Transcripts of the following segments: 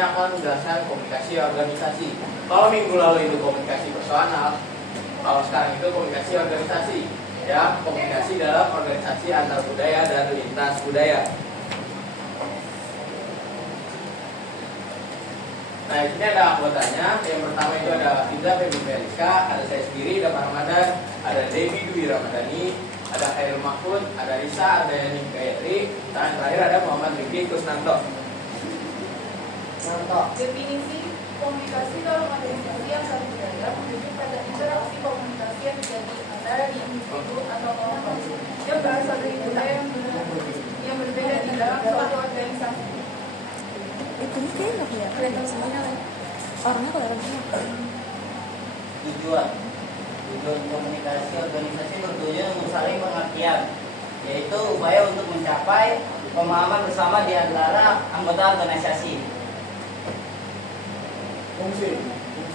akan menjelaskan komunikasi organisasi. Kalau minggu lalu itu komunikasi personal, kalau sekarang itu komunikasi organisasi. Ya, komunikasi dalam organisasi antar budaya dan lintas budaya. Nah, di sini ada anggotanya. Yang pertama itu ada Indra Febriska, ada saya sendiri, ada Pak Ramadan, ada Devi Dwi Ramadhani, ada Khairul Mahfud, ada Risa, ada Yani Gayatri, dan terakhir ada Muhammad Rifki Kusnanto. Definisi komunikasi dalam organisasi antar budaya merujuk pada interaksi komunikasi yang terjadi antara individu atau kelompok yang berasal dari budaya yang berbeda di dalam suatu organisasi. Itu kayak nggak ya? Kelihatan semuanya kan? Orangnya kelihatan semua. Tujuan komunikasi organisasi bertujuan untuk saling pengertian, yaitu upaya untuk mencapai pemahaman bersama di antara anggota organisasi. Fungsi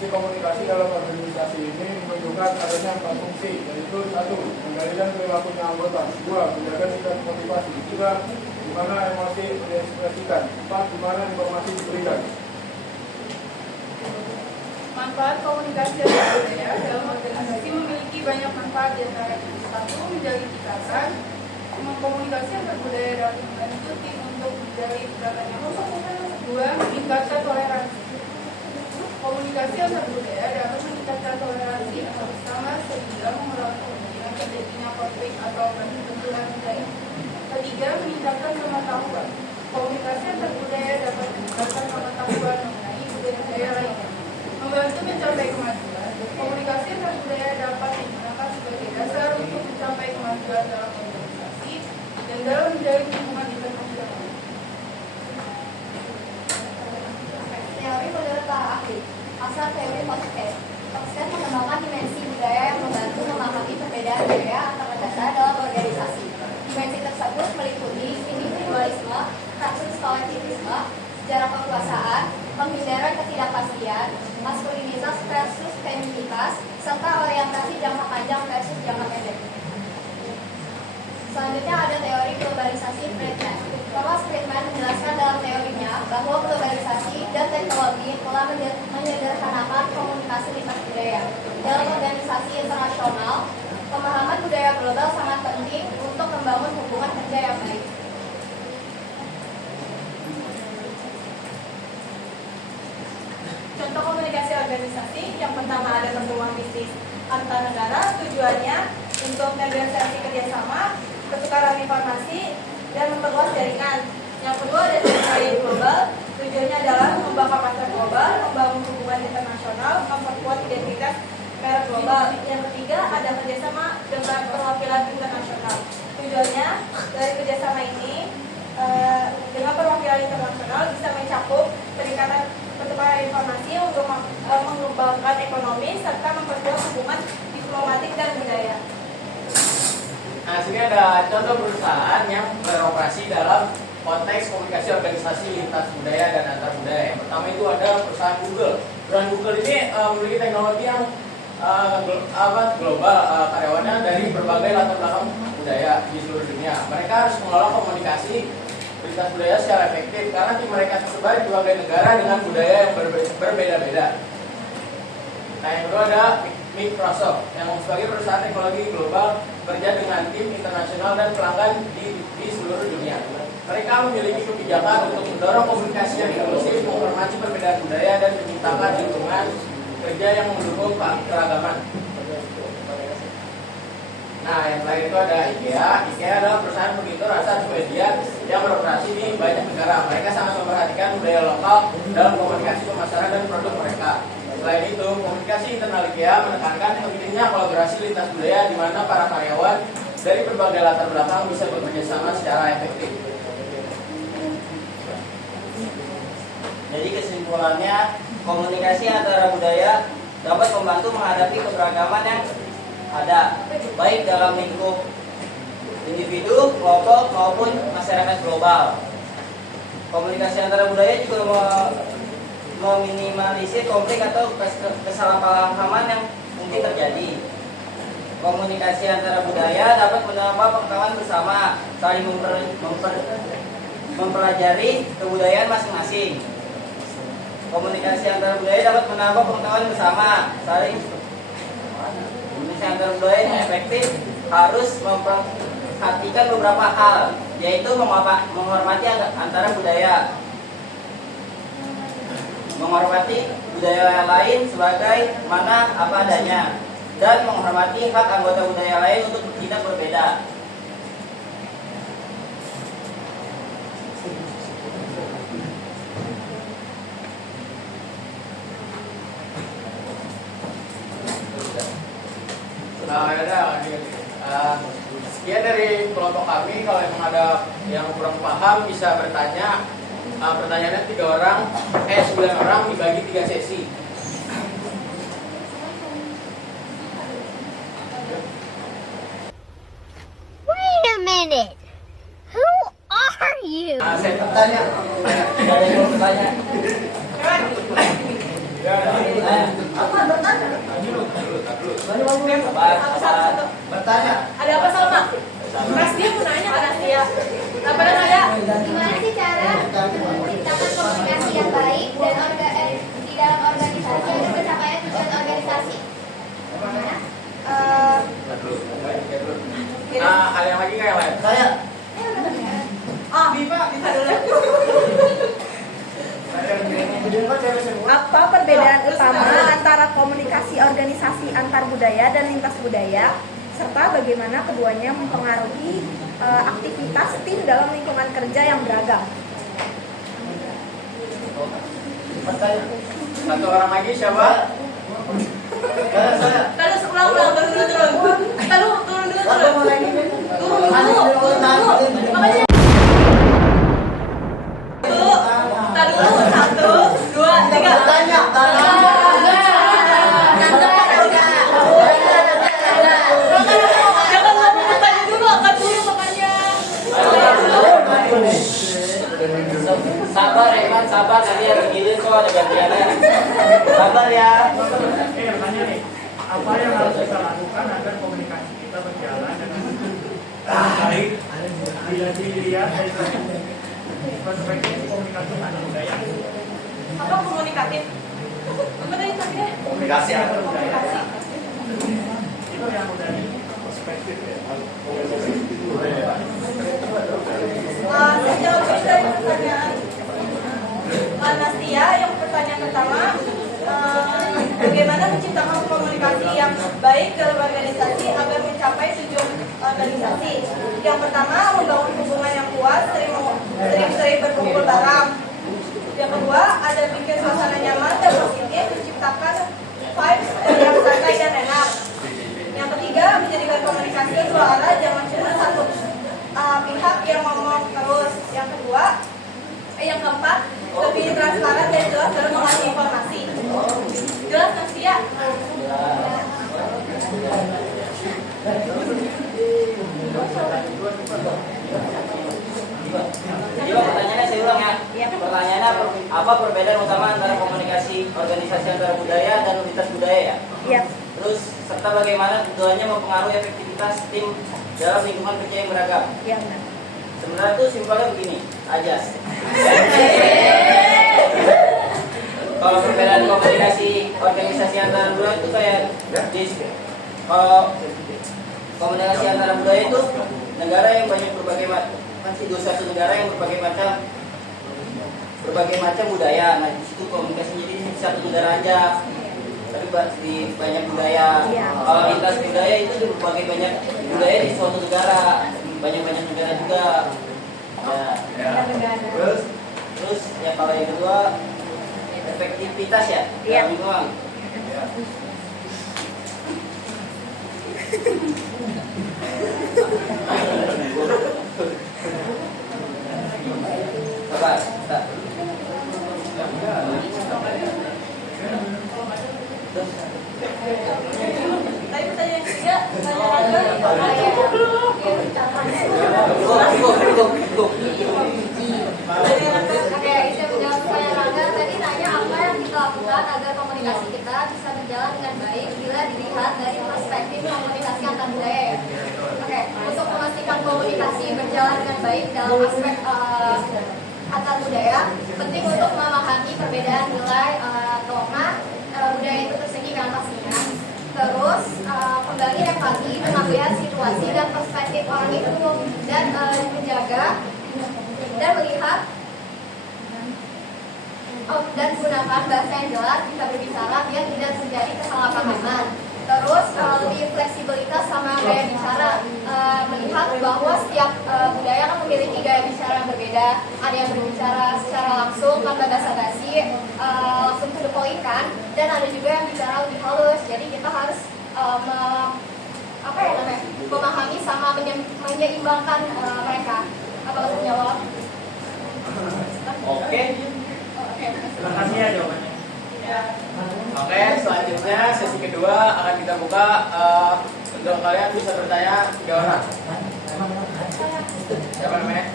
komunikasi dalam organisasi ini menunjukkan adanya 4 fungsi, yaitu 1. Mengendalikan perilakunya anggota, 2. Menjaga tingkat motivasi, 3. Di mana emosi diekspresikan, 4. Di mana informasi diberikan. Manfaat komunikasi antar budaya dalam organisasi memiliki banyak manfaat, di antara itu 1. Menjalin ikatan. Komunikasi antar budaya dapat membantu tim untuk menjalin ikatan yang kuat. 2. Meningkatkan toleransi. Komunikasi antar budaya dapat meningkatkan toleransi bersama sehingga mengurangi kemungkinan terjadinya konflik atau benturan budaya. 3. Meningkatkan pengetahuan. Komunikasi antar budaya dapat meningkatkan pengetahuan mengenai budaya lainnya, membantu mencapai kemajuan. Komunikasi antar budaya dapat digunakan sebagai dasar untuk mencapai kemajuan dalam organisasi dan dalam menjalin hubungan internasional. Teori menurut para ahli. Asal teori Foxcast. Foxcast mengembangkan dimensi budaya yang membantu memahami perbedaan budaya antar negara dalam organisasi. Dimensi tersebut meliputi individualisme, kasus kolektivisme, sejarah kekuasaan, penghindaran ketidakpastian, maskulinitas versus feminitas, serta orientasi jangka panjang versus jangka pendek. Selanjutnya ada teori globalisasi Friedman. Thomas Friedman menjelaskan dalam teorinya bahwa globalisasi dan teknologi telah menyederhanakan komunikasi lintas budaya. Dalam organisasi internasional, pemahaman budaya global sangat penting untuk membangun hubungan kerja yang baik. Contoh komunikasi organisasi, yang pertama ada pertemuan bisnis antar negara, tujuannya untuk negosiasi kerjasama, pertukaran informasi, dan memperluas jaringan. Yang kedua ada strategi global, tujuannya adalah membakar pasar global, membangun hubungan internasional, memperkuat identitas merek global. Yang ketiga ada kerjasama dengan perwakilan internasional. Tujuannya dari kerjasama ini dengan perwakilan internasional bisa mencakup peningkatan pertukaran informasi untuk mengembangkan ekonomi serta memperkuat hubungan diplomatik dan budaya. Nah, sini ada contoh perusahaan yang beroperasi dalam konteks komunikasi organisasi lintas budaya dan antar budaya. Yang pertama itu ada perusahaan Google. Perusahaan Google ini memiliki teknologi yang global, karyawannya dari berbagai latar belakang budaya di seluruh dunia. Mereka harus mengelola komunikasi lintas budaya secara efektif karena tim mereka tersebar di berbagai negara dengan budaya yang berbeda-beda. Nah, yang kedua ada Microsoft yang sebagai perusahaan teknologi global bekerja dengan tim internasional dan pelanggan di seluruh dunia. Mereka memiliki kebijakan untuk mendorong komunikasi yang inklusif, menghormati perbedaan budaya, dan menciptakan lingkungan kerja yang mendukung keragaman. Nah, yang terakhir itu ada IKEA. IKEA adalah perusahaan furnitur asal Swedia yang beroperasi di banyak negara. Mereka sangat memperhatikan budaya lokal dalam komunikasi pemasaran dan produk mereka. Selain itu, komunikasi internal IKEA menekankan pentingnya kolaborasi lintas budaya di mana para karyawan dari berbagai latar belakang bisa bekerja sama secara efektif. Jadi kesimpulannya, komunikasi antara budaya dapat membantu menghadapi keberagaman yang ada, baik dalam lingkup individu, kelompok, maupun masyarakat global. Komunikasi antara budaya juga meminimalisir konflik atau kesalahpahaman yang mungkin terjadi. Komunikasi antara budaya dapat menambah pengetahuan bersama, saling mempelajari kebudayaan masing-masing. komunikasi antar budaya dapat menambah pengetahuan bersama. Saling komunikasi antar budaya yang efektif harus memperhatikan beberapa hal, yaitu menghormati antara budaya, menghormati budaya lain sebagai mana apa adanya, dan menghormati hak anggota budaya lain untuk tidak berbeda. Nah, sekian dari kelompok kami. Kalau emang ada yang kurang paham bisa bertanya. Pertanyaannya 9 orang dibagi 3 sesi. Wait a minute. Who are you? Saya Bertanya, ada yang mau bertanya? Bertanya. Ada apa Salma? Nastia mau nanya Kak Nastia. Apa namanya? Gimana sih cara menciptakan komunikasi yang baik dan di dalam organisasi agar pencapaian tujuan organisasi? Gimana? Ada yang lagi nggak yang lain? Saya. Bima dulu. Apa perbedaan utama antara komunikasi organisasi antar budaya dan lintas budaya, serta bagaimana keduanya mempengaruhi aktivitas tim dalam lingkungan kerja yang beragam? Satu orang lagi siapa? Saya. Lalu ulang turun. Lalu turun dulu. Turun. Makanya dulu 1, 2, 3. Bertanya. Jangan ngomong bertanya dulu, angkat dulu makanya. Sabar ya kan, sabar nanti yang begini kok ada gantiannya. Sabar ya. Tanya nih, apa yang harus kita lakukan agar komunikasi kita berjalan dengan baik bila dilihat dari perspektif komunikasi antar budaya? Apa komunikatif? Apa tadi tadi? Komunikasi antar budaya. Itu yang udah di perspektif ya. Sejauh ini dari pertanyaan Nastia, yang pertanyaan pertama, bagaimana menciptakan komunikasi yang baik dalam organisasi agar mencapai tujuan organisasi? Yang pertama, membangun hubungan yang kuat, sering berkumpul bareng. Yang kedua, ada bikin suasana nyaman dan positif, menciptakan vibes yang santai dan enak. Yang ketiga, menjadikan komunikasi dua arah, jangan cuma satu pihak yang ngomong terus. Yang keempat, lebih transparan dan jelas dalam mengasih informasi. Jelas Nastia? Jadi pertanyaannya saya ulang ya. Pertanyaannya apa perbedaan utama antara komunikasi organisasi antara budaya dan lintas budaya ya? Iya. Terus serta bagaimana keduanya mempengaruhi efektivitas tim dalam lingkungan kerja yang beragam? Iya benar. Sebenarnya tuh simpelnya begini aja. Kalau perbedaan komunikasi organisasi antara budaya itu kayak kalau komunikasi antara budaya itu negara yang banyak berbagai satu negara yang berbagai macam budaya. Nah di situ komunikasi jadi di satu negara aja, tapi di banyak budaya. Kalau lintas budaya itu di berbagai banyak budaya di suatu negara, banyak negara juga. Ya. Terus ya kalau yang kedua efektivitas ya dalam lingkungan. Sabar. Tadi pertanyaan ketiga, Oke, itu menjawab pertanyaan Rangga. Tadi nanya apa yang kita lakukan agar komunikasi kita bisa berjalan dengan baik bila dilihat dari perspektif komunikasi antar budaya ya. Oke, untuk memastikan komunikasi berjalan dengan baik dalam aspek antar budaya, penting untuk memahami perbedaan nilai, dan gunakan bahasa yang jelas bisa berbicara biar tidak terjadi kesalahpahaman. Terus lebih fleksibilitas sama gaya bicara, melihat bahwa setiap budaya kan memiliki gaya bicara yang berbeda. Ada yang berbicara secara langsung tanpa basa-basi, langsung to the point kan, dan ada juga yang bicara lebih halus. Jadi kita harus memahami sama menyeimbangkan mereka. Apa untuk menjawab? Oke. Terima kasih ya jawabannya. Oke, selanjutnya sesi kedua akan kita buka untuk kalian bisa bertanya 3 orang. Siapa namanya?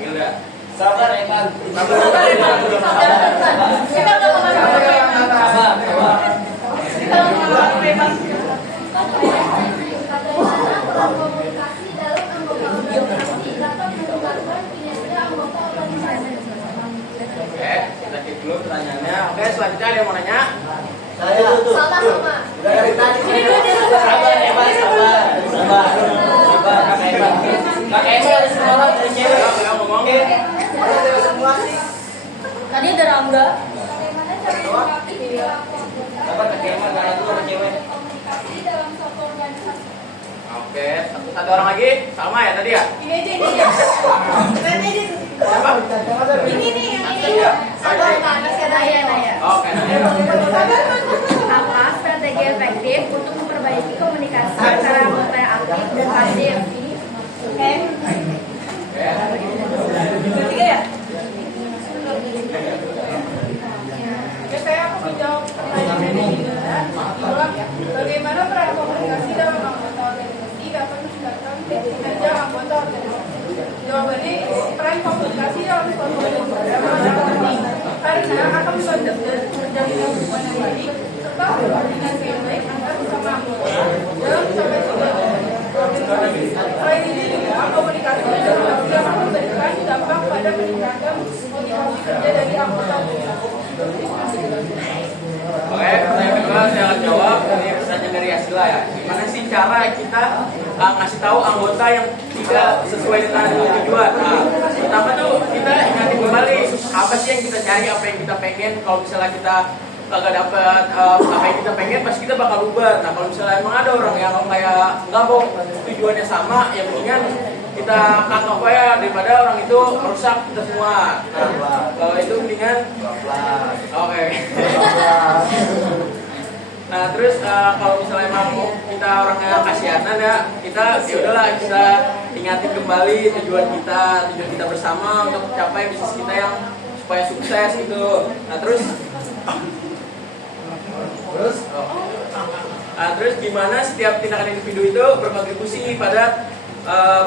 Hilda. Sabar Eman. Sabar, Eman. Kita nggak mau Komunikasi dalam anggota organisasi dapat mengembangkan kinerja anggota organisasi. Oke, kita keep dulu pertanyaannya. Oke, selanjutnya ada yang mau nanya? Saya tutup. Sama-sama. Udah dari tadi. Sabar Eman, sabar. Sabar Kak Eman. Kak Eman ada semua orang dari cewek. Ayo, ngomong. Oke. Ada cewek semua sih. Tadi ada Rangga. Bagaimana cara menyikapi perilaku anggota Sabar Kak Eman, karena itu ada cewek. komunikasi dalam suatu organisasi? Oke, satu orang lagi. Sama ya tadi ya? Ini aja ini ya. Siapa? Ini nih yang ini. Iya. Sabar kan, masih ada ya. Oke, Apa strategi efektif untuk memperbaiki komunikasi antara anggota yang aktif dan pasif? Oke. Bertiga ya? Oke, saya akan menjawab pertanyaan dari Hilda. Diulang ya. Bagaimana peran komunikasi dalam anggota organisasi dapat meningkatkan kinerja anggota organisasi? Jawabannya, peran komunikasi dalam suatu organisasi sangat penting karena akan membantu terjadinya hubungan yang baik serta koordinasi yang baik antar sesama anggota dalam mencapai tujuan organisasi. Selain itu juga komunikasi dapat memberikan dampak pada peningkatan motivasi kerja dari anggota organisasi. Oke, pertanyaan kedua saya akan jawab. Ini pertanyaan dari Asila ya. Gimana sih cara kita ngasih tahu anggota yang tidak sesuai dengan tujuan? Nah, pertama tuh kita ingatin kembali apa sih yang kita cari, apa yang kita pengen. Kalau misalnya kita kagak dapat apa yang kita pengen, pasti kita bakal bubar. Nah, kalau misalnya emang ada orang yang kayak nggak mau tujuannya sama, ya mendingan kita cut off ya daripada orang itu merusak kita semua. Nah, kalau itu mendingan oke. Nah, terus kalau misalnya emang kita orangnya kasihanan ya, kita ya udahlah kita ingatin kembali tujuan kita bersama untuk mencapai bisnis kita yang supaya sukses gitu. Nah, terus gimana setiap tindakan individu itu berkontribusi pada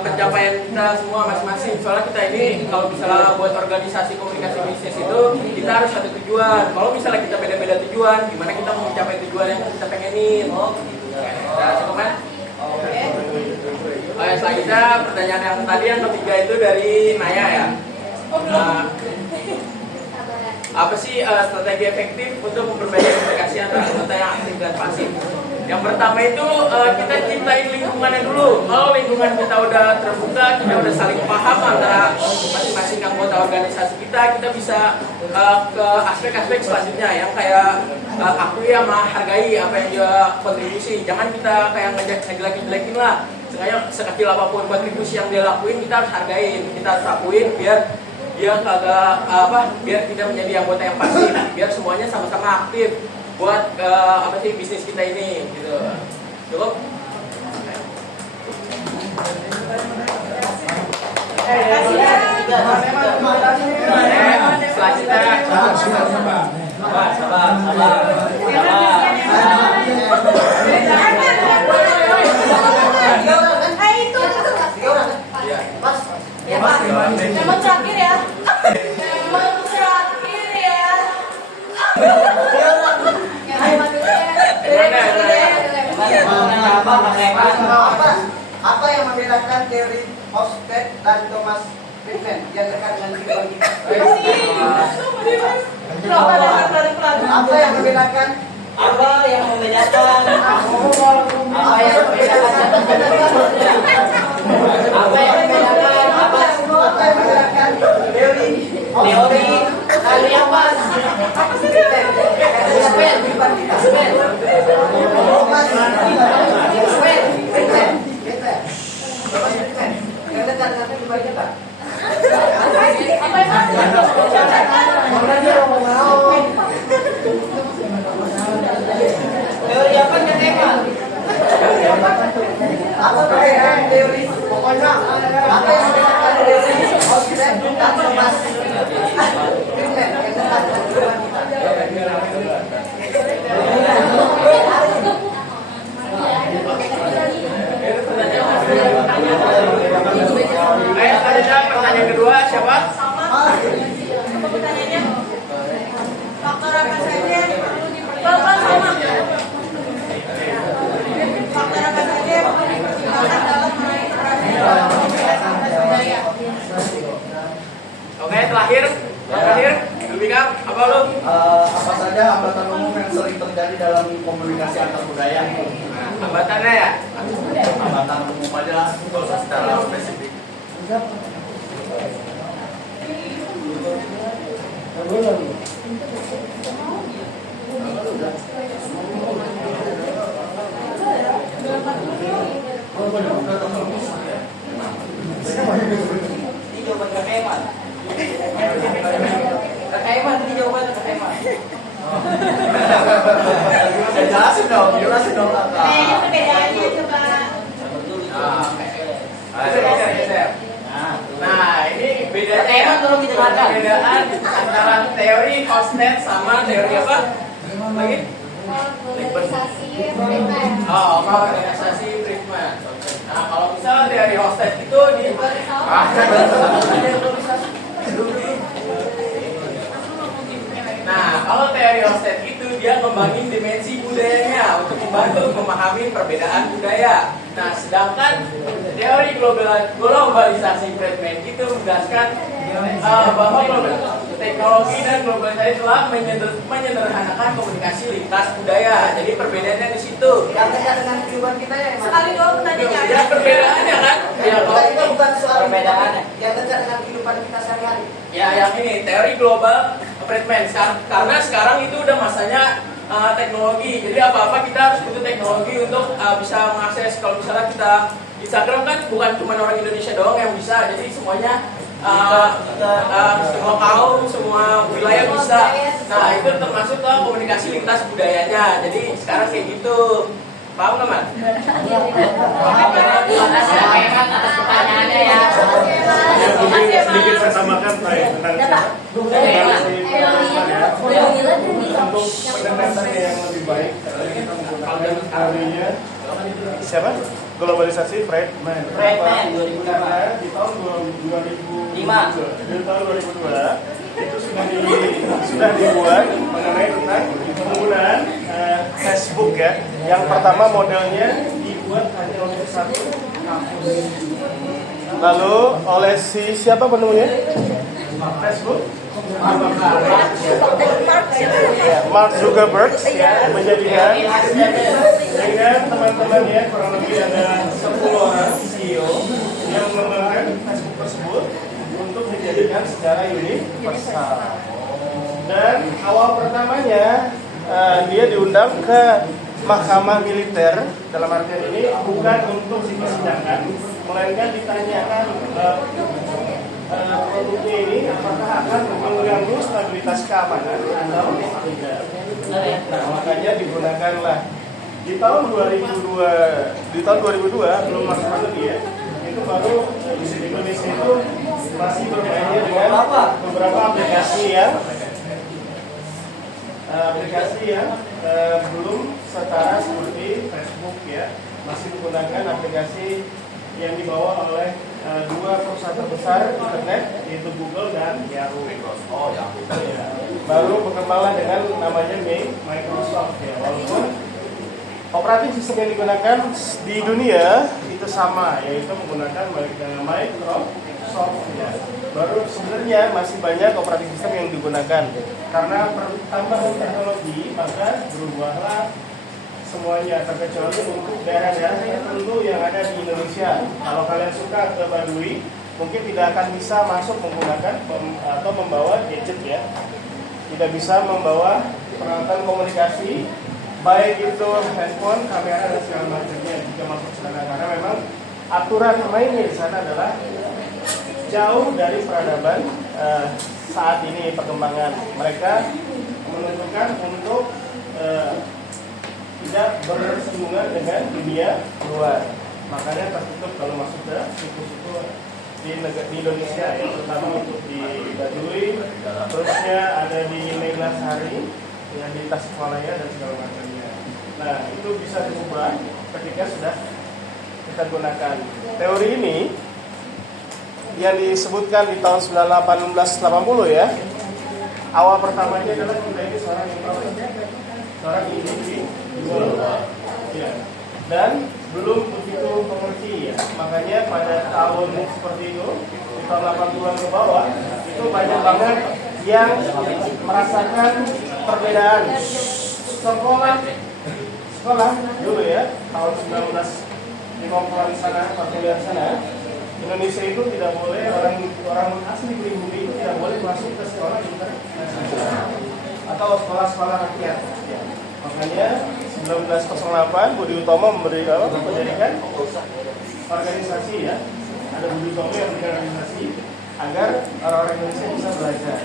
pencapaian kita semua masing-masing. Soalnya kita ini kalau misalnya buat organisasi komunikasi bisnis itu kita harus satu tujuan. Kalau misalnya kita beda-beda tujuan, gimana kita mau mencapai tujuan yang kita pengenin? Nah, cukup kan? Oke, selanjutnya pertanyaan yang tadi yang ketiga itu dari Naya ya. Apa sih strategi efektif untuk memperbaiki komunikasi antara anggota yang aktif dan pasif? Yang pertama itu kita ciptain lingkungannya dulu. Kalau lingkungan kita udah terbuka, kita udah saling paham antara masing-masing anggota organisasi kita bisa ke aspek-aspek selanjutnya yang kayak akui sama hargai apa yang dia kontribusi. Jangan kita kayak ngejelekin lah. Sekecil apapun kontribusi yang dia lakuin, kita harus hargain, kita harus akuin biar dia biar tidak menjadi anggota yang pasif, biar semuanya sama-sama aktif buat bisnis kita ini gitu. Cukup? Emang terakhir ya? Emang terakhir ya? Apa yang membedakan teori Hofstede dan Thomas Friedman yang dekat dengan kehidupan kita? Apa yang membedakan? Apa yang membedakan? Apa yang membedakan? Apa yang membedakan? Apa yang membedakan teori Teori apa? Fitment yang dekat dengan kehidupan kita. Ayo pertanyaan kedua siapa? Apa pertanyaannya? Faktor apa saja yang perlu dipertimbangkan? Faktor apa saja yang perlu dipertimbangkan dalam meraih budaya? Oke, terakhir Lebika, apa lu? Apa saja hambatan umum yang sering terjadi dalam komunikasi antar budaya? Hambatannya ya? Hambatan umum aja lah, nggak usah secara spesifik. Ini jawaban Kak Eman. Kak Eman, ini jawaban Kak Eman. Ya jelasin dong, Kakak. Perbedaannya coba. Geser. Nah, ini bedanya Emang tolong didengarkan. perbedaan antara teori Hofstede sama teori apa? Lagi? Globalisasi, Friedman. Oh, organisasi Friedman. Nah, kalau misalnya teori Hofstede itu di Nah, kalau teori Hofstede itu dia ngembangin dimensi budayanya untuk membantu memahami perbedaan budaya. Nah, sedangkan teori globalisasi Friedman itu menjelaskan bahwa teknologi dan globalisasi telah menyederhanakan komunikasi lintas budaya. Jadi perbedaannya di situ. Yang dekat dengan kehidupan kita ya. Sekali doang pertanyaannya. Ya perbedaannya kan? Ya kalau Bukan, itu bukan soal Perbedaannya. yang dekat dengan kehidupan kita sehari-hari. ya yang ini teori global Friedman karena sekarang itu udah masanya teknologi. Jadi apa-apa kita harus butuh teknologi untuk bisa mengakses. Kalau misalnya kita Instagram kan bukan cuma orang Indonesia doang yang bisa. Jadi semuanya semua kaum, semua wilayah bisa. Nah, itu termasuk ke komunikasi lintas budayanya. Jadi sekarang kayak gitu. Paham nggak, Man? Terima kasih Kak Eman atas pertanyaannya ya. Sedikit saya tambahkan tentang untuk pendekatannya yang lebih baik. Teorinya siapa? Globalisasi Friedman. Friedman, 2005. Karena di tahun 2002 itu sudah dibuat mengenai tentang penggunaan Facebook ya. Yang pertama modelnya dibuat hanya untuk satu kampus. Lalu oleh siapa penemunya? Facebook. Mark Zuckerberg ya, menjadikan dengan teman-temannya kurang lebih ada 10 orang CEO yang mengembangkan Facebook tersebut untuk dijadikan secara universal. Dan awal pertamanya dia diundang ke mahkamah militer, dalam artian ini bukan untuk dipersidangkan, melainkan ditanyakan produknya ini apakah akan mengganggu stabilitas keamanan atau tidak. Nah, makanya digunakanlah di tahun 2002 belum masuk lagi ya. Itu baru di Indonesia itu masih bermainnya dengan beberapa aplikasi yang belum setara seperti Facebook ya. Masih menggunakan aplikasi yang dibawa oleh dua perusahaan terbesar internet yaitu Google dan Yahoo. Ya. Baru berkembanglah dengan namanya Microsoft ya. Walaupun operating sistem yang digunakan di dunia itu sama, yaitu menggunakan Microsoft ya. Baru sebenarnya masih banyak operating sistem yang digunakan. Karena pertambahan teknologi maka berubahlah semuanya, terkecuali untuk daerah-daerah tertentu yang ada di Indonesia. Kalau kalian suka ke Baduy, mungkin tidak akan bisa masuk menggunakan atau membawa gadget ya. Tidak bisa membawa peralatan komunikasi, baik itu handphone, kamera dan segala macamnya jika masuk ke sana. Karena memang aturan mainnya di sana adalah jauh dari peradaban saat ini perkembangan. Mereka menentukan untuk tidak bersinggungan dengan dunia luar, makanya tertutup kalau masuk ke situs itu di Indonesia ya, terutama untuk di Baduy, terusnya ada di Neglasari, ya di Tasikmalaya dan segala macamnya. Nah itu bisa diubah ketika sudah kita gunakan. Teori ini yang disebutkan di tahun 1880 ya. Awal pertamanya adalah kita ini seorang individu, ya. Dan belum begitu mengerti ya. Makanya pada tahun seperti itu, di tahun 80-an ke bawah, itu banyak banget yang merasakan perbedaan. Sekolah dulu ya, tahun 1950-an sana, 40-an sana, Indonesia itu tidak boleh, orang asli pribumi itu tidak boleh masuk ke sekolah internasional atau sekolah-sekolah rakyat. Ya. Makanya 1908 Budi Utomo mendirikan organisasi ya. Ada Budi Utomo yang mendirikan organisasi agar orang-orang Indonesia bisa belajar.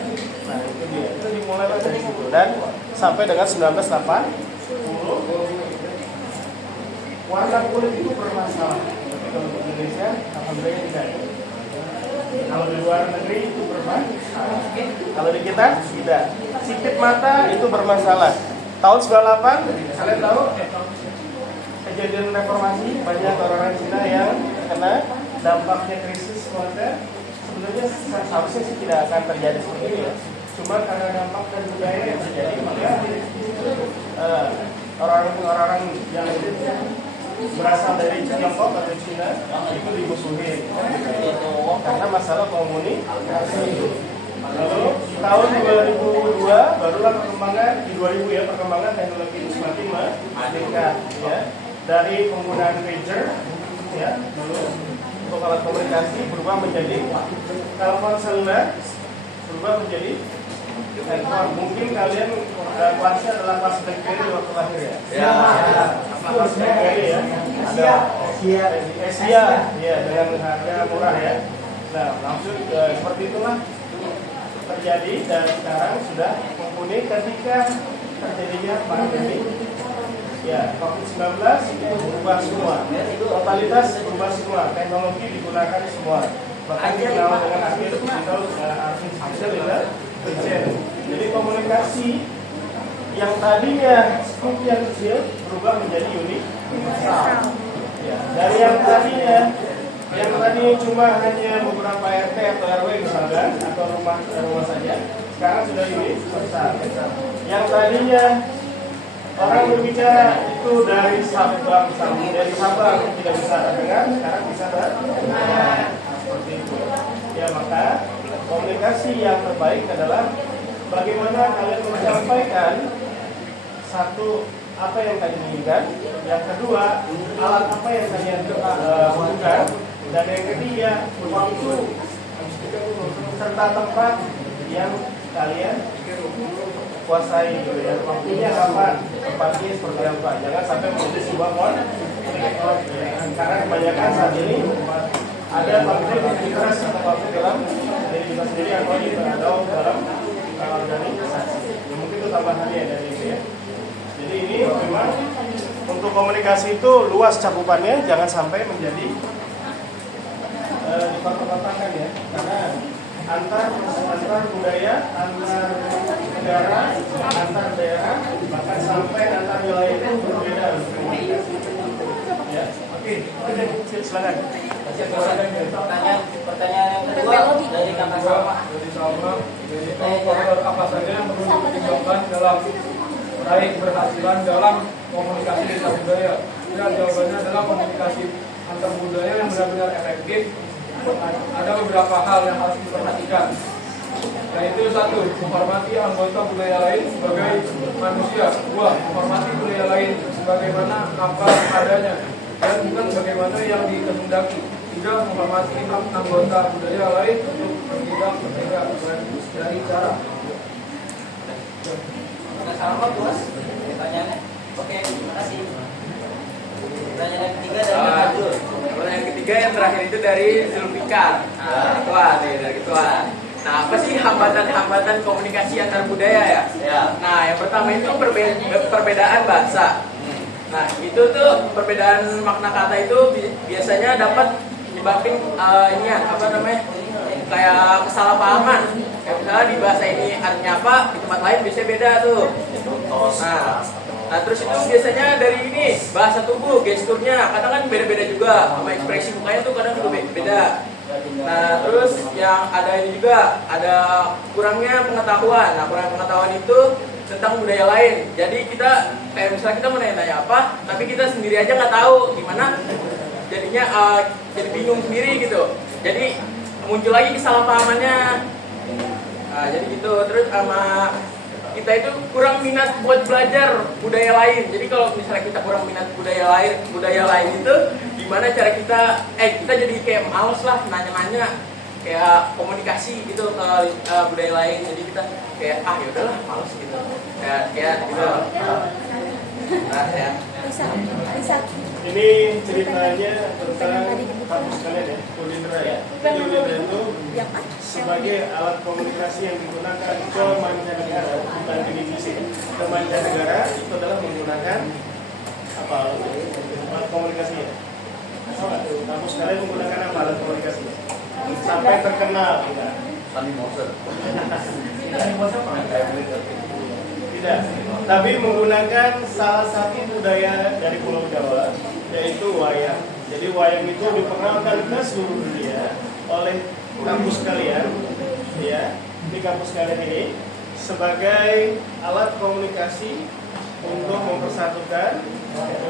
Nah itu dia. Itu dimulai dari situ dan sampai dengan 1980 warna kulit itu bermasalah. Tapi kalau di Indonesia alhamdulillah tidak. Kalau di luar negeri itu bermasalah. Kalau di kita tidak. Sipit mata itu bermasalah. Tahun 98, kalian tahu kejadian reformasi, banyak orang-orang Cina yang kena dampaknya krisis moneter. Sebenarnya seharusnya sih tidak akan terjadi seperti ini ya. Cuma karena dampak dan budaya yang terjadi, maka orang-orang yang berasal dari Tiongkok atau Cina itu dimusuhin karena masalah komunikasi. Lalu di tahun 2002 barulah perkembangan di 2000 ya, perkembangan teknologi semakin meningkat ya, dari penggunaan pager ya dulu untuk alat komunikasi berubah menjadi telepon seluler, berubah menjadi handphone. Mungkin kalian kelasnya adalah kelas BlackBerry waktu lahir ya. Ya. Kelas BlackBerry ya. Ada Asia ya dengan harga murah ya. Nah langsung seperti itulah terjadi dan sekarang sudah mumpuni ketika terjadinya pandemi ya COVID-19 itu berubah semua, totalitas berubah semua, teknologi digunakan semua, bahkan dikenal dengan artificial intelligence. Jadi komunikasi yang tadinya yang kecil berubah menjadi universal ya, dari yang tadinya cuma hanya beberapa RT atau RW misalkan atau rumah saja, sekarang sudah universal. Yang tadinya orang berbicara itu dari Sabang tidak bisa terdengar, sekarang bisa terdengar. Seperti itu. Ya maka komunikasi yang terbaik adalah bagaimana kalian menyampaikan satu apa yang kalian inginkan, yang kedua alat apa yang kalian butuhkan, dan yang ketiga waktu serta tempat yang kalian kuasai gitu ya. Waktunya kapan, tempatnya seperti apa, jangan sampai menjadi sebuah konflik karena kebanyakan saat ini ada konflik interest atau konflik dalam diri kita sendiri atau dalam organisasi. Ya, mungkin itu tambahannya dari itu ya. Jadi ini memang untuk komunikasi itu luas cakupannya, jangan sampai menjadi diperkotakan ya, karena antar budaya, antar negara, antar daerah, bahkan sampai antar wilayah itu berbeda. Ya, oke, silakan. Pertanyaan yang kedua dari kakak Salma. Jadi faktor apa saja yang perlu dipertimbangkan dalam meraih keberhasilan dalam komunikasi lintas budaya? Ya, jawabannya adalah komunikasi antar budaya yang benar-benar efektif. Ada beberapa hal yang harus diperhatikan, yaitu satu, menghormati anggota budaya lain sebagai manusia. Dua, menghormati budaya lain sebagaimana apa adanya dan bukan bagaimana yang dikehendaki. Tiga, menghormati hak anggota budaya lain untuk bertindak berbeda dari cara. Sama puas pertanyaannya. Oke, terima kasih. Pertanyaan yang ketiga dari Abdul. Yang ketiga yang terakhir itu dari Zulfikar. Dari ketua. Nah, apa sih hambatan komunikasi antar budaya ya? Ya. Nah, yang pertama itu perbedaan bahasa. Nah, itu tuh perbedaan makna kata itu biasanya dapat dibanding ini ya, apa namanya, kayak kesalahpahaman. Kayak misalnya di bahasa ini artinya apa, di tempat lain biasanya beda tuh. Nah terus itu biasanya dari ini bahasa tubuh, gesturnya kadang kan beda-beda juga, sama ekspresi mukanya tuh kadang juga beda. Nah terus yang ada ini juga ada kurangnya pengetahuan. Nah kurang pengetahuan itu tentang budaya lain. Jadi kita kayak misalnya kita mau nanya apa, tapi kita sendiri aja nggak tahu gimana. Jadinya jadi bingung sendiri gitu. Jadi muncul lagi kesalahpahamannya. Nah, jadi gitu. Terus sama kita itu kurang minat buat belajar budaya lain. Jadi kalau misalnya kita kurang minat budaya lain itu gimana cara kita jadi kayak males lah nanya-nanya, kayak komunikasi gitu ke budaya lain. Jadi kita kayak ya udahlah males gitu. Kayak gitu. Nah, ya. Bisa. Ini ceritanya tentang kampus kalian ya, Unindra ya. Jadi Unindra itu sebagai alat komunikasi yang digunakan ke mancanegara, bukan di Indonesia. Ke mancanegara itu adalah menggunakan apa? Alat komunikasi ya. Kampus kalian menggunakan apa alat komunikasi? Sampai terkenal, tidak? Tidak, tapi menggunakan salah satu budaya dari Pulau Jawa, yaitu wayang. Jadi wayang itu diperkenalkan ke seluruh dunia oleh kampus kalian, ya, di kampus kalian ini sebagai alat komunikasi untuk mempersatukan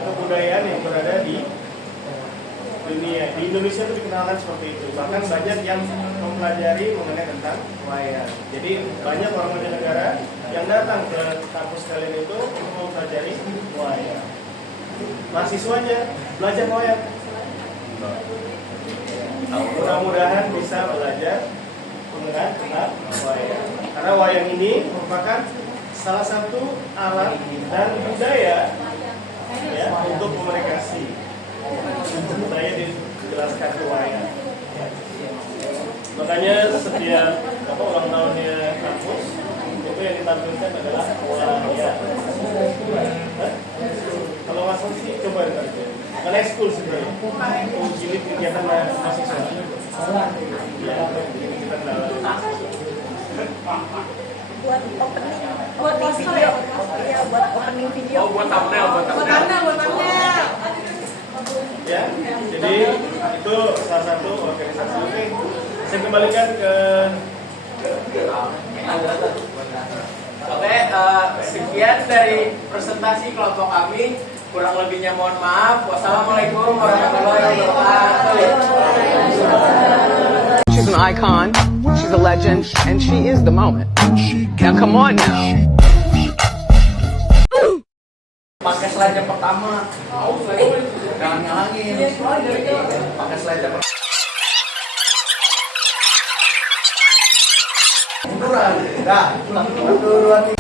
kebudayaan yang berada di dunia. Di Indonesia itu dikenalkan seperti itu. Bahkan banyak yang mempelajari mengenai tentang wayang. Jadi banyak orang mancanegara yang datang ke kampus kalian itu untuk mempelajari wayang. Mahasiswanya belajar wayang. Mudah-mudahan bisa belajar mengenai tentang wayang. Karena wayang ini merupakan salah satu alat dan budaya ya untuk komunikasi. Budaya dijelaskan ke wayang. Makanya setiap ulang tahunnya kampus itu yang ditampilkan adalah wayang. Kalau masuk sih coba ya. Karena ekskul sebenarnya. Jilid kegiatan mahasiswa. Ya, kita kenalan. Buat opening video. Iya, buat opening video. Oh, buat thumbnail. Ya, jadi itu salah satu organisasi. Oke, saya kembalikan ke Oke, sekian dari presentasi kelompok kami. Kurang lebihnya mohon maaf. Wassalamualaikum warahmatullahi wabarakatuh. She's an icon, she's a legend, and she is the moment. Now come on now. Pakai slide yang pertama. Jangan ngalangin. Pakai slide yang pertama. Munduran. Dah, 1, 2, 3.